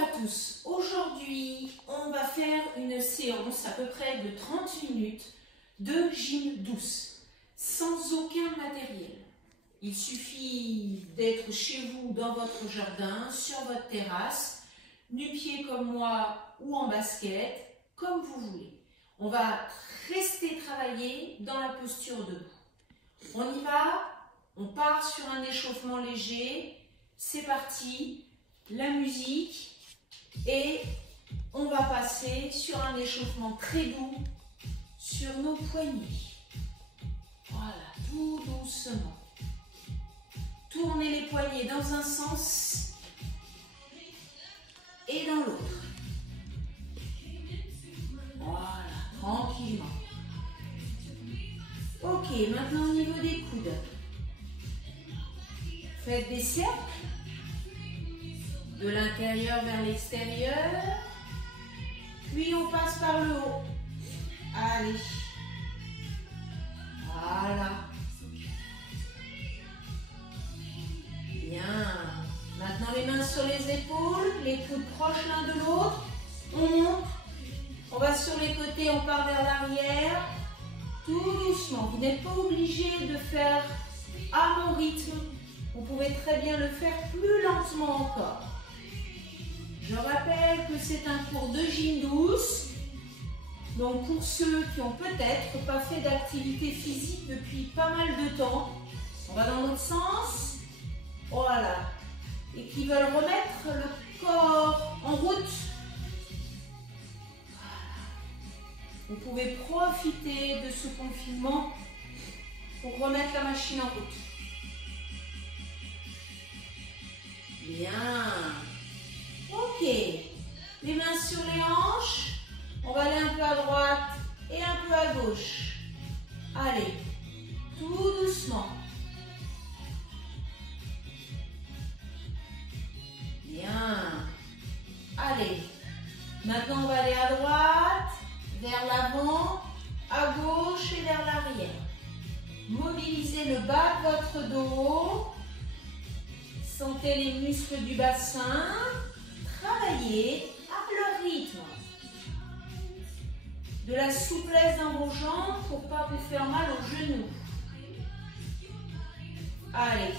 Bonjour à tous, aujourd'hui on va faire une séance à peu près de 30 minutes de gym douce, sans aucun matériel. Il suffit d'être chez vous, dans votre jardin, sur votre terrasse, nu-pieds comme moi ou en basket, comme vous voulez. On va rester travailler dans la posture debout. On y va, on part sur un échauffement léger, c'est parti. La musique et on va passer sur un échauffement très doux sur nos poignets. Voilà, tout doucement. Tournez les poignets dans un sens et dans l'autre. Voilà, tranquillement. Ok, maintenant au niveau des coudes. Faites des cercles. De l'intérieur vers l'extérieur, puis on passe par le haut. Allez, voilà. Bien. Maintenant les mains sur les épaules, les coudes proches l'un de l'autre. On monte, on va sur les côtés, on part vers l'arrière. Tout doucement. Vous n'êtes pas obligé de faire à mon rythme. Vous pouvez très bien le faire plus lentement encore. Je rappelle que c'est un cours de gym douce, donc pour ceux qui ont peut-être pas fait d'activité physique depuis pas mal de temps, on va dans l'autre sens, voilà, et qui veulent remettre le corps en route. Voilà. Vous pouvez profiter de ce confinement pour remettre la machine en route. Bien. Ok, les mains sur les hanches, on va aller un peu à droite et un peu à gauche. Allez, tout doucement. Bien. Allez, maintenant on va aller à droite, vers l'avant, à gauche et vers l'arrière. Mobilisez le bas de votre dos. Sentez les muscles du bassin. Travaillez à leur rythme. De la souplesse dans vos jambes pour ne pas vous faire mal aux genoux. Allez,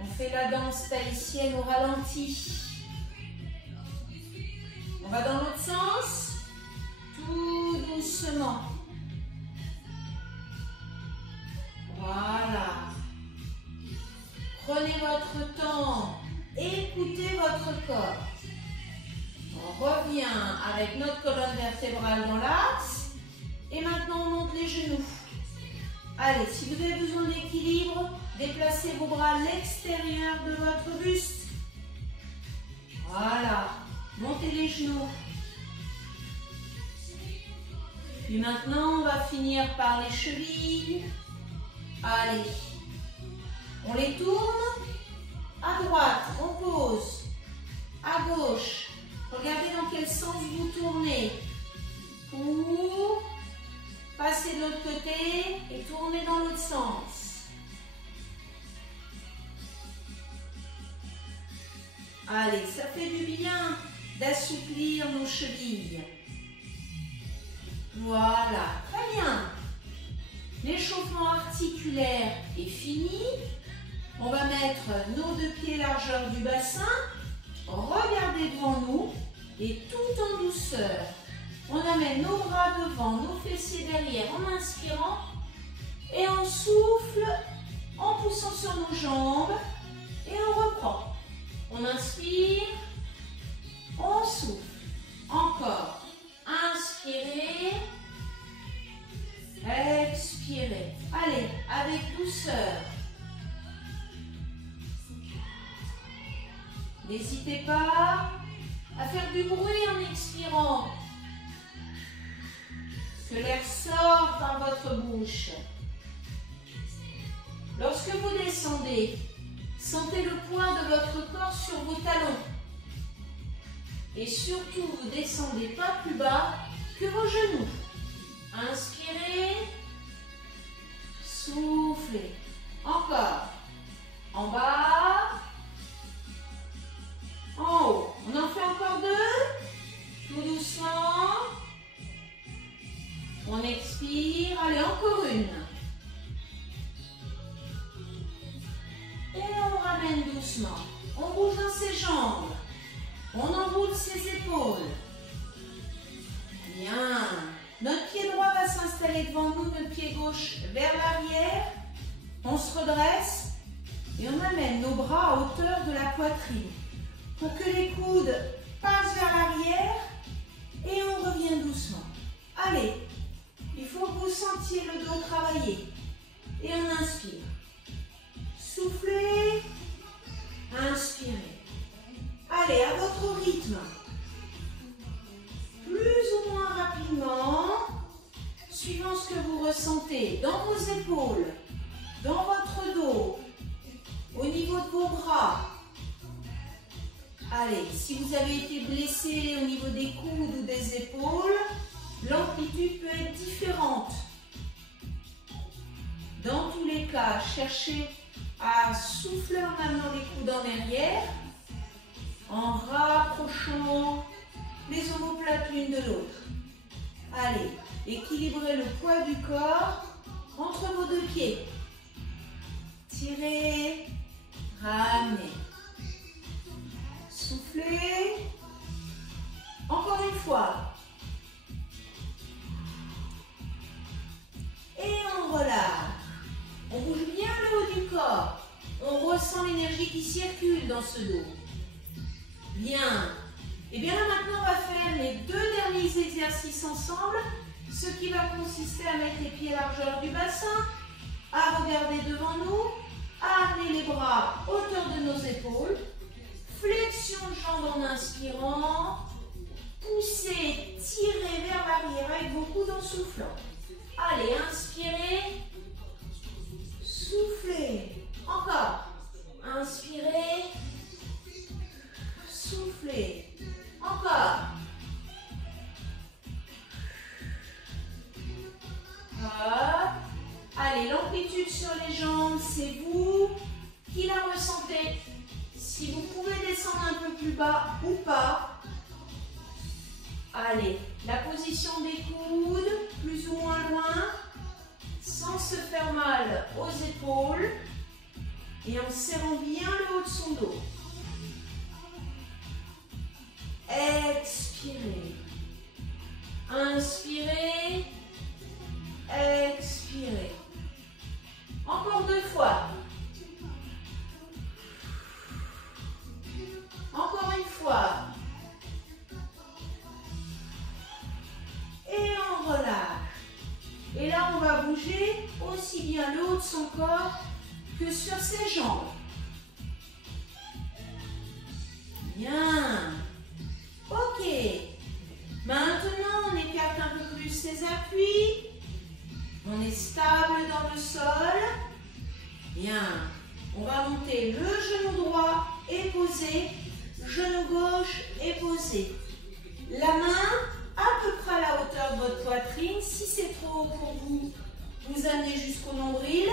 on fait la danse tahitienne au ralenti. On va dans l'autre sens, tout doucement. Voilà. Prenez votre temps, écoutez votre corps. On revient avec notre colonne vertébrale dans l'axe. Et maintenant, on monte les genoux. Allez, si vous avez besoin d'équilibre, déplacez vos bras à l'extérieur de votre buste. Voilà. Montez les genoux. Puis maintenant, on va finir par les chevilles. Allez. On les tourne. À droite, on pose. À gauche. Regardez dans quel sens vous tournez. Pour passer de l'autre côté et tourner dans l'autre sens. Allez, ça fait du bien d'assouplir nos chevilles. Voilà, très bien. L'échauffement articulaire est fini. On va mettre nos deux pieds largeur du bassin. Regardez devant nous et tout en douceur, on amène nos bras devant, nos fessiers derrière en inspirant et on souffle en poussant sur nos jambes et on reprend. On inspire, on souffle. Encore. Inspirez, expirez. Allez, avec douceur. N'hésitez pas à faire du bruit en expirant. Que l'air sorte par votre bouche. Lorsque vous descendez, sentez le poids de votre corps sur vos talons. Et surtout, vous ne descendez pas plus bas que vos genoux. Inspirez, soufflez. Encore. En bas. En haut. On en fait encore. ses jambes. On enroule ses épaules. Bien. Notre pied droit va s'installer devant nous, notre pied gauche vers l'arrière. On se redresse et on amène nos bras à hauteur de la poitrine pour que les coudes passent vers l'arrière et on revient doucement. Allez, il faut que vous sentiez le dos travailler. Et on inspire. Soufflez. Inspirez. Allez, à votre rythme. Plus ou moins rapidement, suivant ce que vous ressentez dans vos épaules, dans votre dos, au niveau de vos bras. Allez, si vous avez été blessé au niveau des coudes ou des épaules, l'amplitude peut être différente. Dans tous les cas, cherchez à souffler en amenant les coudes en arrière, en rapprochant les omoplates l'une de l'autre. Allez, équilibrez le poids du corps entre vos deux pieds. Tirez, ramenez. Soufflez. Encore une fois. Et on relâche. On bouge bien le haut du corps. On ressent l'énergie qui circule dans ce dos. Bien. Et bien là maintenant on va faire les deux derniers exercices ensemble. Ce qui va consister à mettre les pieds à largeur du bassin, à regarder devant nous, à amener les bras à hauteur de nos épaules. Flexion de jambes en inspirant. Poussez, tirez vers l'arrière avec vos coudes en soufflant. Allez, inspirez. Soufflez. Encore. Inspirez. Soufflez. Encore. Hop. Allez, l'amplitude sur les jambes, c'est vous qui la ressentez. Si vous pouvez descendre un peu plus bas ou pas. Allez, la position des coudes, plus ou moins loin, sans se faire mal aux épaules et en serrant bien le haut de son dos. Expirez. Inspirez. Expirez. Encore deux fois. Encore une fois. Et on relâche. Et là, on va bouger aussi bien le haut de son corps que sur ses jambes. Bien. Ok. Maintenant, on écarte un peu plus ses appuis. On est stable dans le sol. Bien. On va monter le genou droit et posé. Genou gauche et posé. La main à peu près à la hauteur de votre poitrine. Si c'est trop haut pour vous, vous amenez jusqu'au nombril.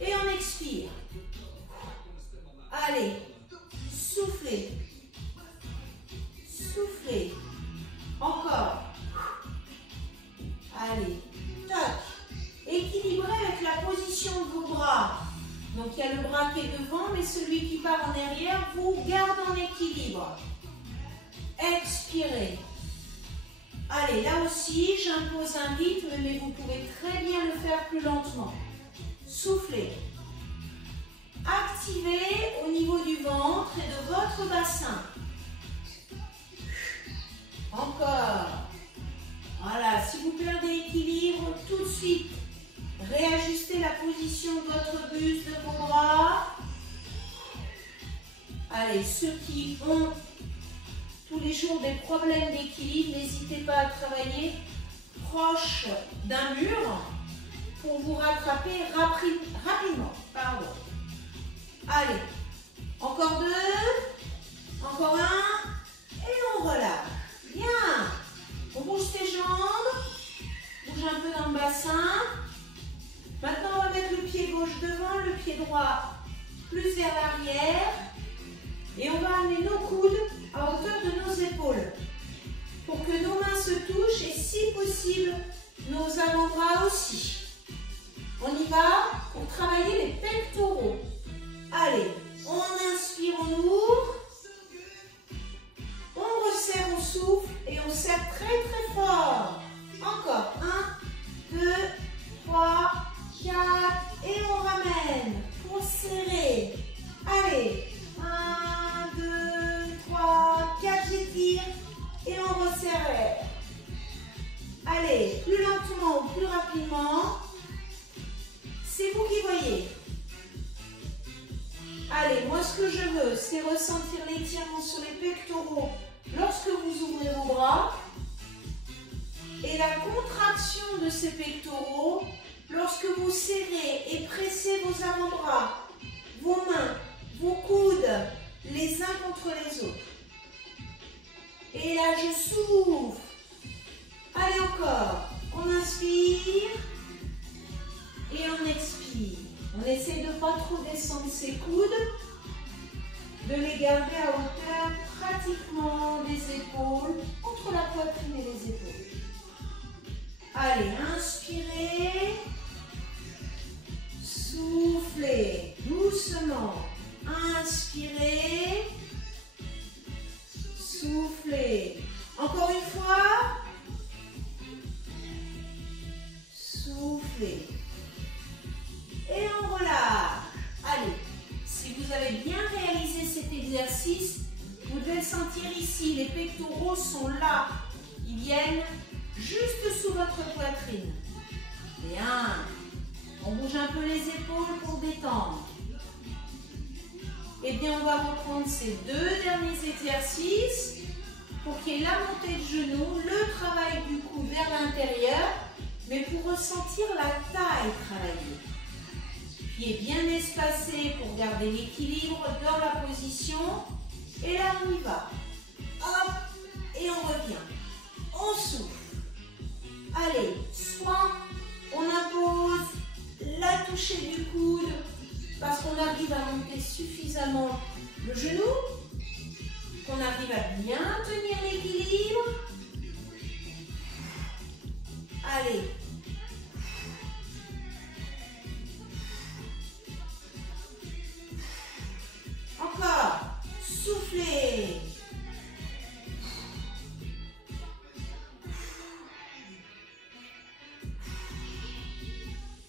Et on expire. Allez, soufflez. Soufflez. Encore. Allez, toc. Équilibrez avec la position de vos bras. Donc il y a le bras qui est devant, mais celui qui part en arrière vous garde en équilibre. Expirez. Allez, là aussi, j'impose un rythme, mais vous pouvez très bien le faire plus lentement. Soufflez. Activez au niveau du ventre et de votre bassin. Encore. Voilà, si vous perdez équilibre, tout de suite, réajustez la position de votre buste, de vos bras. Allez, ceux qui ont tous les jours des problèmes d'équilibre, n'hésitez pas à travailler proche d'un mur pour vous rattraper rapidement. Pardon. Allez, encore deux, encore un, et on relâche. Bien. On bouge ses jambes, bouge un peu dans le bassin. Maintenant, on va mettre le pied gauche devant, le pied droit plus vers l'arrière. Et on va amener nos coudes à hauteur de nos épaules pour que nos mains se touchent et si possible, nos avant-bras aussi. On y va pour travailler les pectoraux. Allez, on inspire, ressentir l'étirement sur les pectoraux lorsque vous ouvrez vos bras et la contraction de ces pectoraux lorsque vous serrez et pressez vos avant-bras, vos mains, vos coudes les uns contre les autres. Et là, je souffle. Allez, encore. On inspire et on expire. On essaie de ne pas trop descendre ses coudes, de les garder à hauteur pratiquement des épaules, entre la poitrine et les épaules. Allez, inspirez, soufflez doucement. Inspirez, soufflez. Encore une fois. Soufflez. Et on relâche. Allez, si vous avez bien réalisé cet exercice, vous devez sentir ici, les pectoraux sont là. Ils viennent juste sous votre poitrine. Bien. On bouge un peu les épaules pour détendre. Eh bien, on va reprendre ces deux derniers exercices pour qu'il y ait la montée de genoux, le travail du cou vers l'intérieur, mais pour ressentir la taille travailler. Pieds bien espacés pour garder l'équilibre dans la position. Et là, on y va. Hop, et on revient. On souffle. Allez, soit on impose la touchée du coude parce qu'on arrive à monter suffisamment le genou, qu'on arrive à bien tenir l'équilibre. Allez. Encore. Soufflez.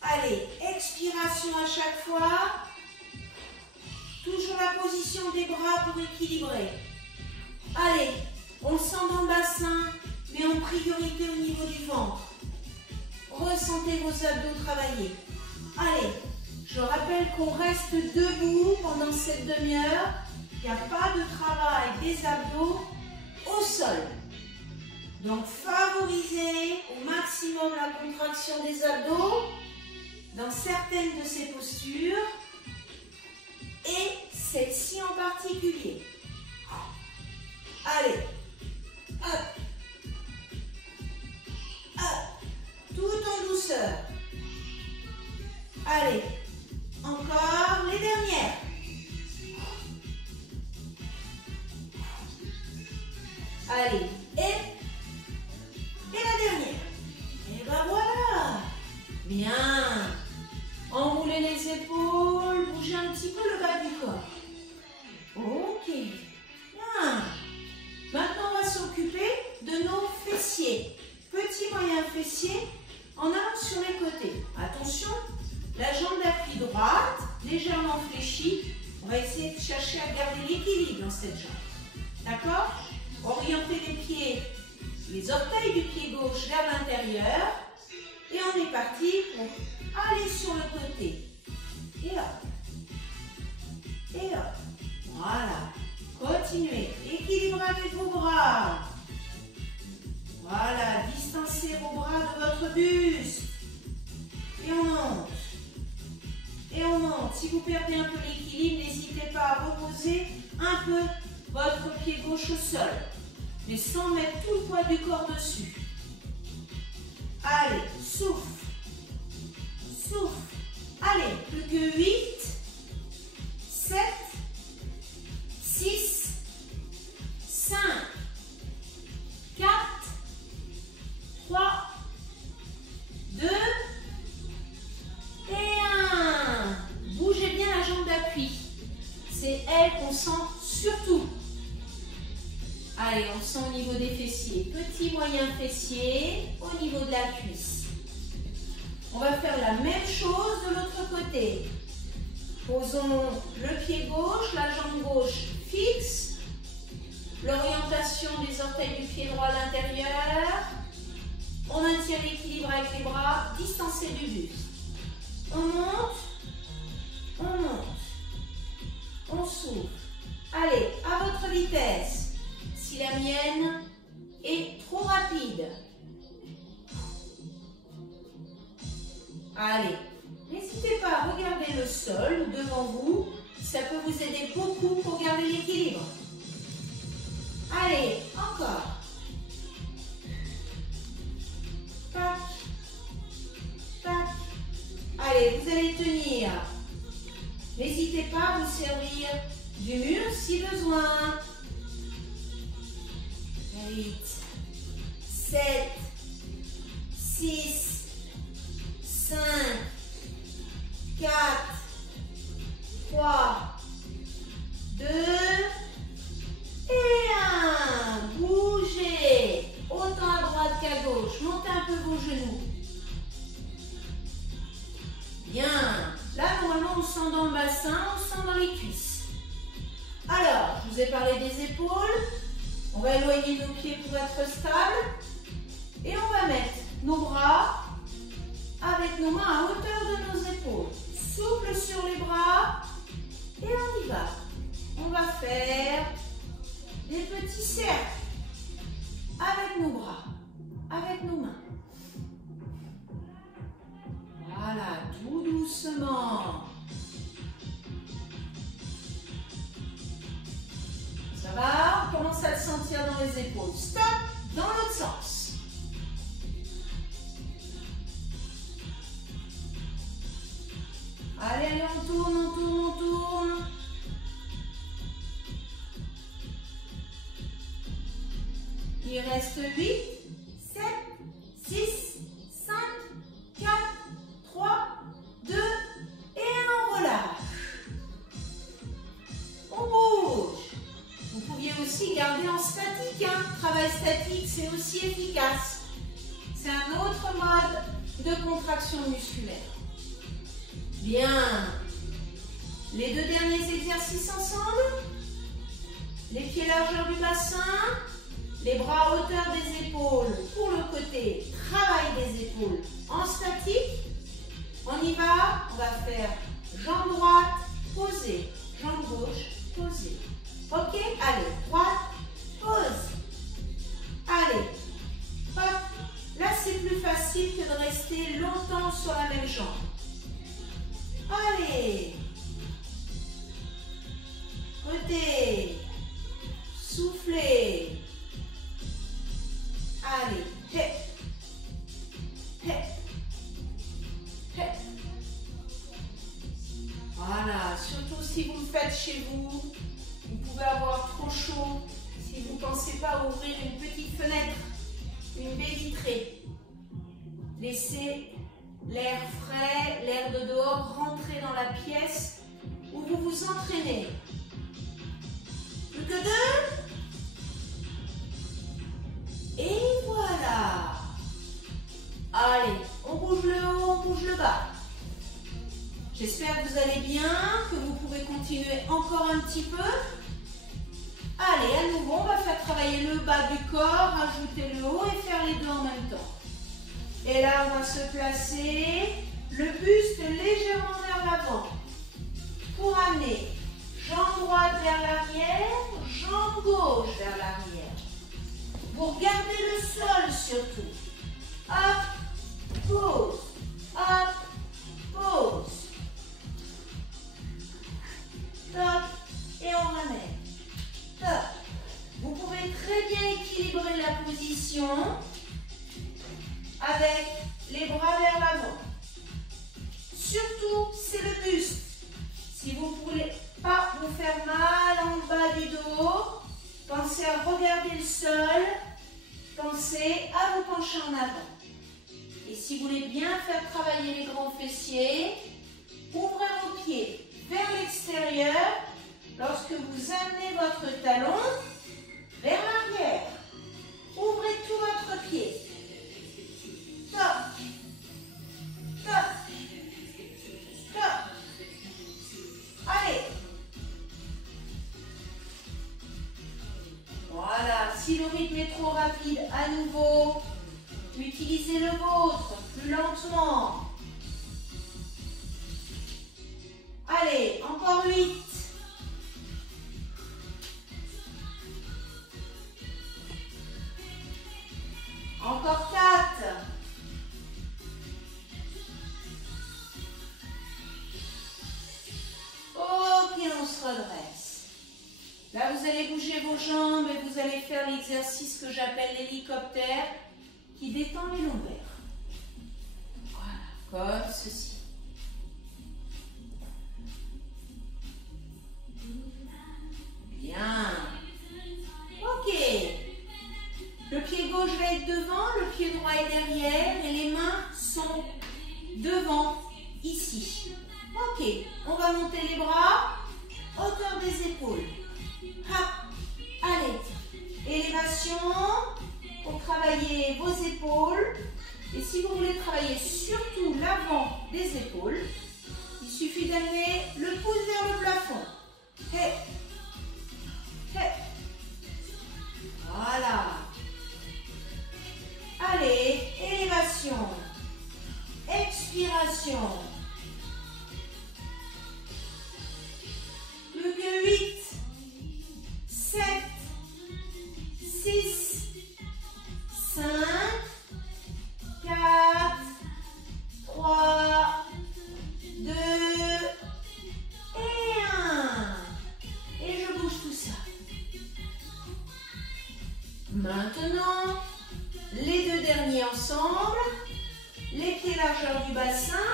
Allez, expiration à chaque fois. Toujours la position des bras pour équilibrer. Allez, on sent dans le bassin, mais en priorité au niveau du ventre. Ressentez vos abdos travailler. Allez, je rappelle qu'on reste debout pendant cette demi-heure. Il n'y a pas de travail des abdos au sol. Donc, favorisez au maximum la contraction des abdos dans certaines de ces postures et celle-ci en particulier. Allez, hop, hop, tout en douceur. Allez, encore les dernières. Allez, et la dernière. Et ben voilà. Bien. Enroulez les épaules, bougez un petit peu le bas du corps. Ok. Bien. Maintenant, on va s'occuper de nos fessiers. Petit moyen fessier en allant sur les côtés. Attention, la jambe d'appui droite, légèrement fléchie. On va essayer de chercher à garder l'équilibre dans cette jambe. D'accord? Orientez les pieds, les orteils du pied gauche vers l'intérieur. Et on est parti pour aller sur le côté. Et hop. Et hop. Voilà. Continuez. Équilibrez avec vos bras. Voilà. Distancez vos bras de votre buste. Et on monte. Et on monte. Si vous perdez un peu l'équilibre, n'hésitez pas à reposer un peu votre pied gauche au sol. Mais sans mettre tout le poids du corps dessus. Allez, souffle. Souffle. Allez, plus que 8, 7, 6, 5, 4, 3, 2 et 1. Bougez bien la jambe d'appui. C'est elle qu'on sent surtout. Allez, on sent au niveau des fessiers. Petit moyen fessier au niveau de la cuisse. On va faire la même chose de l'autre côté. Posons le pied gauche, la jambe gauche fixe. L'orientation des orteils du pied droit à l'intérieur. On maintient l'équilibre avec les bras distancés du buste. On monte. On monte. On souffle. Allez, à votre vitesse. Si la mienne est trop rapide. Allez, n'hésitez pas à regarder le sol devant vous. Ça peut vous aider beaucoup pour garder l'équilibre. Allez, encore. Tac, tac. Allez, vous allez tenir. N'hésitez pas à vous servir du mur si besoin. 8, 7, 6, 5, 4, 3, 2 et 1. Bougez. Autant à droite qu'à gauche. Montez un peu vos genoux. Bien. Là, normalement, on sent dans le bassin, on sent dans les cuisses. Alors, je vous ai parlé des épaules. On va éloigner nos pieds pour être stable. Et on va mettre nos bras avec nos mains à hauteur de nos épaules. Souple sur les bras. Et on y va. On va faire des petits cercles avec nos bras, avec nos mains. Voilà, tout doucement. Ça va? On commence à le sentir dans les épaules. Stop! Dans l'autre sens. Allez, allez, on tourne, on tourne, on tourne. Il reste 8, 7, 6, 5, 4, 3, 2 et on relâche. On bouge. Vous pouviez aussi garder en statique. Hein. Travail statique, c'est aussi efficace. C'est un autre mode de contraction musculaire. Bien. Les deux derniers exercices ensemble. Les pieds largeur du bassin. Les bras à hauteur des épaules pour le côté travail des épaules en statique. On y va. On va faire jambe droite, posée. Jambe gauche, posée. Ok? Allez, droite, pose. Allez, hop. Là, c'est plus facile que de rester longtemps sur la même jambe. Allez. Côté. Soufflez. Allez, hé, hé, hé. Voilà, surtout si vous le faites chez vous, vous pouvez avoir trop chaud. Si vous ne pensez pas à ouvrir une petite fenêtre, une baie vitrée, laissez l'air frais, l'air de dehors rentrer dans la pièce où vous vous entraînez. Plus que 2. Et voilà. Allez, on bouge le haut, on bouge le bas. J'espère que vous allez bien, que vous pouvez continuer encore un petit peu. Allez, à nouveau, on va faire travailler le bas du corps, rajouter le haut et faire les deux en même temps. Et là, on va se placer, le buste légèrement vers l'avant. Pour amener jambe droite vers l'arrière, jambe gauche vers l'arrière. Vous regardez le sol surtout. Hop, pause. Hop, pause. Top. Et on ramène. Top. Vous pouvez très bien équilibrer la position avec les bras vers l'avant. Surtout, c'est le buste. Si vous ne voulez pas vous faire mal en bas du dos, pensez à regarder le sol, pensez à vous pencher en avant. Et si vous voulez bien faire travailler les grands fessiers, ouvrez vos pieds vers l'extérieur lorsque vous amenez votre talon vers l'arrière. Ouvrez tout votre pied. Top, top, top. Allez. Voilà, si le rythme est trop rapide, à nouveau, utilisez le vôtre, plus lentement. Allez, encore 8, Encore 4. Ok, on se redresse. Là, vous allez bouger vos jambes et vous allez faire l'exercice que j'appelle l'hélicoptère qui détend les lombaires. Voilà, comme ceci. Bien. Ok. Le pied gauche va être devant, le pied droit est derrière et les mains sont devant, ici. Ok. On va monter les bras, hauteur des épaules. Hop. Allez. Élévation pour travailler vos épaules. Et si vous voulez travailler surtout l'avant des épaules, il suffit d'amener le pouce vers le plafond. Hey. Hey. Voilà. Allez, élévation, expiration. Plus que 8, 7, 6, 5, 4, 3, 2 et 1. Et je bouge tout ça. Maintenant, les deux derniers ensemble, les pieds largeur du bassin,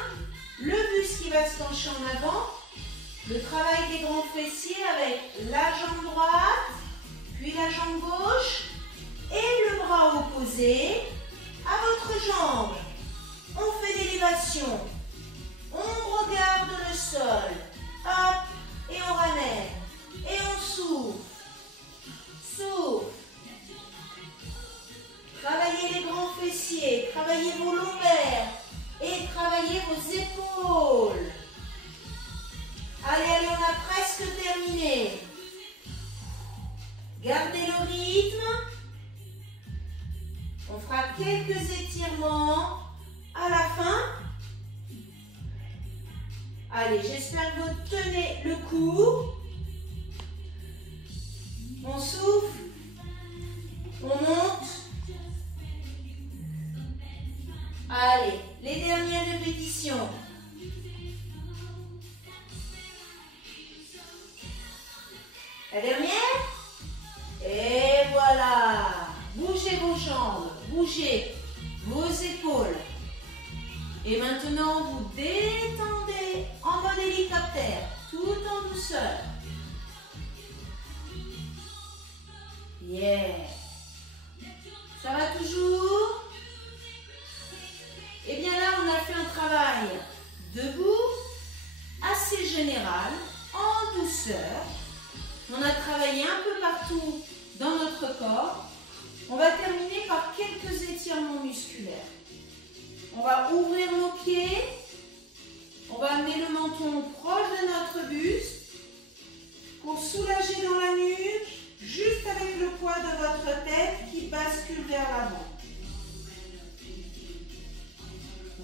le buste qui va se pencher en avant, le travail des grands fessiers avec la jambe droite, puis la jambe gauche et le bras opposé à votre jambe. On fait l'élévation, on regarde le sol, hop, et on ramène, et on souffle, souffle. Travaillez les grands fessiers, travaillez vos lombaires et travaillez vos épaules. Allez, allez, on a presque terminé. Gardez le rythme. On fera quelques étirements à la fin. Allez, j'espère que vous tenez le coup. On souffle. On monte. Allez, les dernières répétitions. La dernière. Et voilà. Bougez vos jambes, bougez vos épaules. Et maintenant, vous détendez en mode hélicoptère, tout en douceur. Yeah. Ça va toujours? Et bien là, on a fait un travail debout, assez général, en douceur. On a travaillé un peu partout dans notre corps. On va terminer par quelques étirements musculaires. On va ouvrir nos pieds. On va amener le menton proche de notre buste pour soulager dans la nuque, juste avec le poids de votre tête qui bascule vers l'avant.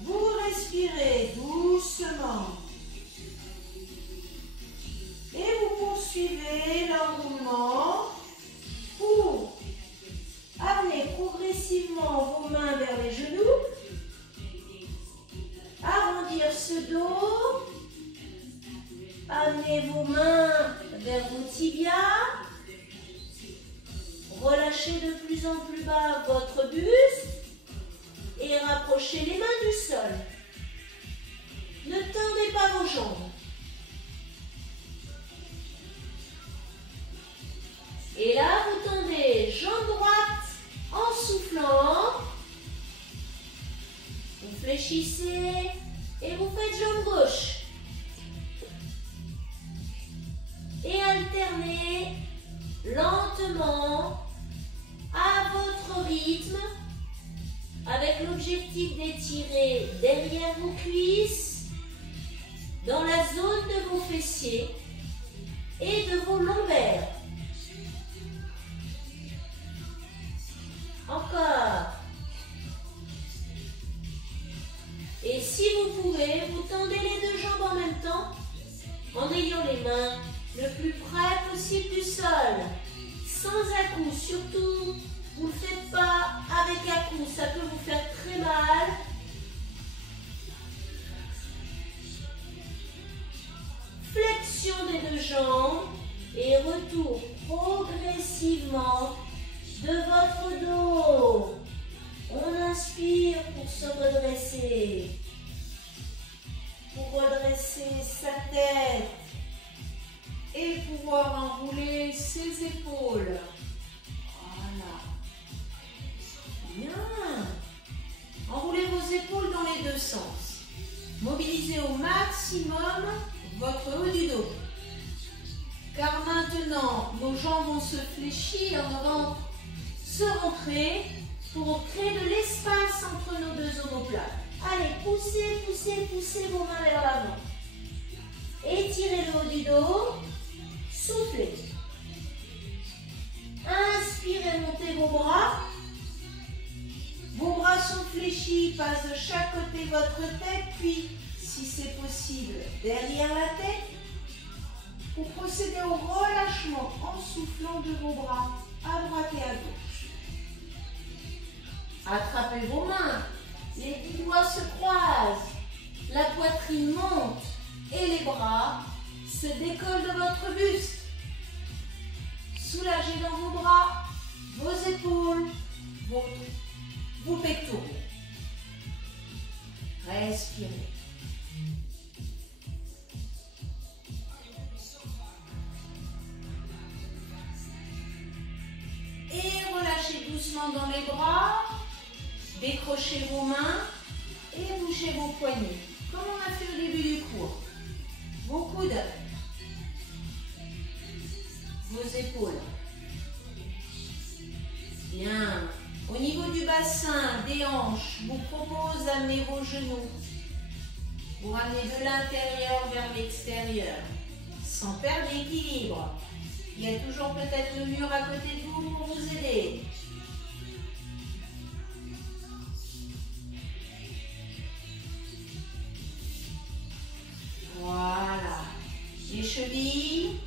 Vous respirez doucement. Et vous poursuivez l'enroulement pour amener progressivement vos mains vers les genoux. Arrondir ce dos. Amenez vos mains vers vos tibias. Relâchez de plus en plus bas votre buste. Et rapprochez les mains du sol. Ne tendez pas vos jambes. Et là, vous tendez jambe droite en soufflant. Vous fléchissez et vous faites jambe gauche. Et alternez lentement à votre rythme avec l'objectif d'étirer derrière vos cuisses, dans la zone de vos fessiers et de vos lombaires. Encore. Et si vous pouvez, vous tendez les deux jambes en même temps en ayant les mains le plus près possible du sol, sans à-coups. Surtout, vous ne le faites pas avec avec un coup, ça peut vous faire très mal. Flexion des deux jambes et retour progressivement de votre dos. On inspire pour se redresser. Pour redresser sa tête. Et pouvoir enrouler ses épaules. Voilà. Bien. Enroulez vos épaules dans les deux sens. Mobilisez au maximum votre haut du dos. Car maintenant, nos jambes vont se fléchir, nos ventres se rentrer pour créer de l'espace entre nos deux omoplates. Allez, poussez, poussez, poussez vos mains vers l'avant. Étirez le haut du dos. Soufflez. Inspirez, montez vos bras. Vos bras sont fléchis, passent de chaque côté de votre tête, puis, si c'est possible, derrière la tête. Vous procédez au relâchement en soufflant de vos bras à droite et à gauche. Attrapez vos mains. Les 10 doigts se croisent. La poitrine monte et les bras se décollent de votre buste. Soulagez dans vos bras, vos épaules, vos pectoraux. Respirez. Et relâchez doucement dans les bras. Décrochez vos mains et bougez vos poignets, comme on a fait au début du cours. Vos coudes, vos épaules. Bien. Au niveau du bassin, des hanches, je vous propose d'amener vos genoux. Vous ramenez de l'intérieur vers l'extérieur, sans perdre l'équilibre. Il y a toujours peut-être le mur à côté de vous pour vous aider. Voilà. Les chevilles.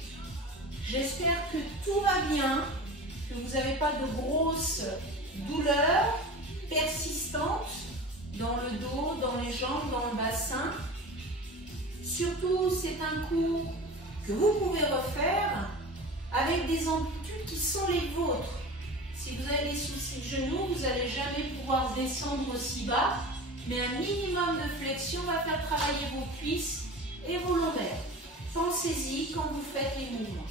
J'espère que tout va bien, que vous n'avez pas de grosses douleurs persistantes dans le dos, dans les jambes, dans le bassin. Surtout, c'est un cours que vous pouvez refaire avec des amplitudes qui sont les vôtres. Si vous avez des soucis de genoux, vous n'allez jamais pouvoir descendre aussi bas, mais un minimum de flexion va faire travailler vos cuisses et vos lombaires. Pensez-y quand vous faites les mouvements.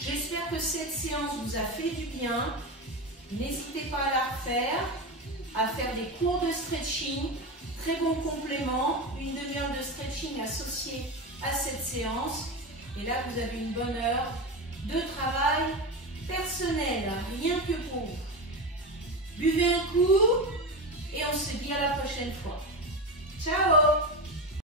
J'espère que cette séance vous a fait du bien. N'hésitez pas à la refaire, à faire des cours de stretching. Très bon complément, une demi-heure de stretching associée à cette séance. Et là, vous avez une bonne heure de travail personnel, rien que pour vous. Buvez un coup et on se dit à la prochaine fois. Ciao!